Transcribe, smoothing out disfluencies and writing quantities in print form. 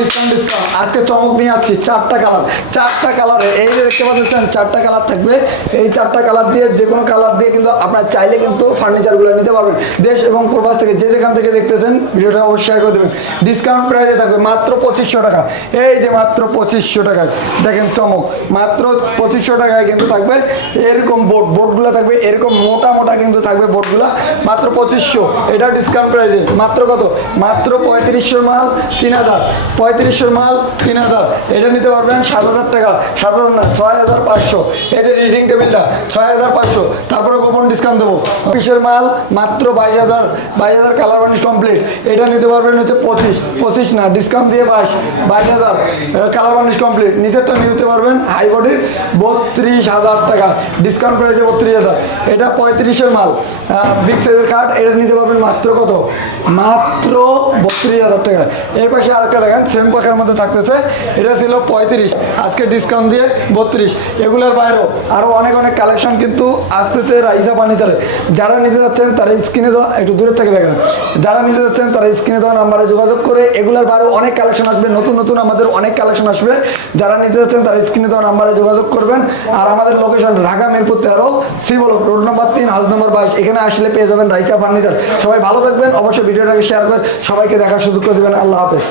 Discount আজকে চমক নিয়ে আসছি। চারটা কালারে, এই যে দেখতে পাচ্ছেন চারটা কালার থাকবে। এই চারটা কালার দিয়ে যে কোনো কালার দিয়ে কিন্তু আপনার চাইলে কিন্তু ফার্নিচারগুলো নিতে পারবেন। দেশ এবং প্রবাস থেকে যে যেখান থেকে দেখতেছেন ভিডিওটা অবশ্যই করে দেবেন। ডিসকাউন্ট প্রাইসে থাকবে মাত্র 2500 টাকা। এই যে মাত্র 2500 টাকায় দেখেন চমক, মাত্র 2500 টাকায় কিন্তু থাকবে এরকম বোর্ডগুলো থাকবে, এরকম মোটা মোটা কিন্তু থাকবে বোর্ডগুলো, মাত্র 2500। এটা ডিসকাউন্ট প্রাইসে মাত্র কত? মাত্র 3500 মাল 3000, 3500 মাল 3000। এটা নিতে পারবেন 7000 টাকা, 7000 না 6500। এই যে রিডিং টেবিলটা 6500, তারপরে গোপন ডিসকাউন্ট দেবো। অফিসের মাল মাত্র 22000, 22000 কালার বানিশ কমপ্লিট। এটা নিতে পারবেন হচ্ছে 25 না ডিসকাউন্ট দিয়ে 22000 কালার বানিশ কমপ্লিট। নিচেরটা নিতে পারবেন হাই বডির 32000 টাকা, ডিসকাউন্ট প্রাইসে 32000। এটা 35-এর মাল বিগ সাইজের খাট, এটা নিতে পারবেন মাত্র কত? মাত্র 32000 টাকা। এই পাশে আরেকটা দেখেন সেম পাখার মধ্যে থাকতেছে, এটা ছিল 35, আজকে ডিসকাউন্ট দিয়ে 32। এগুলোর বাইরেও আরও অনেক অনেক কালেকশন কিন্তু আসতেছে রাইসা ফার্নিচারে। যারা নিতে যাচ্ছেন তারা স্ক্রিনে দেওয়া, একটু দূরের থেকে দেখেন, যারা নিতে যাচ্ছেন তারা স্ক্রিনে দেওয়া নাম্বারে যোগাযোগ করে, এগুলোর বাইরেও অনেক কালেকশন আসবে, নতুন নতুন আমাদের অনেক কালেকশন আসবে। যারা নিতে যাচ্ছেন তারা স্ক্রিনে দেওয়া নাম্বারে যোগাযোগ করবেন। আর আমাদের location Dhaka Mirpur 13 C block, road number 3, house number 22। এখানে আসলে পেয়ে যাবেন রাইসা ফার্নিচার। সবাই ভালো থাকবেন, অবশ্যই ভিডিওটাকে শেয়ার করে সবাইকে দেখার সুযোগ করে দেবেন। আল্লাহ হাফেজ।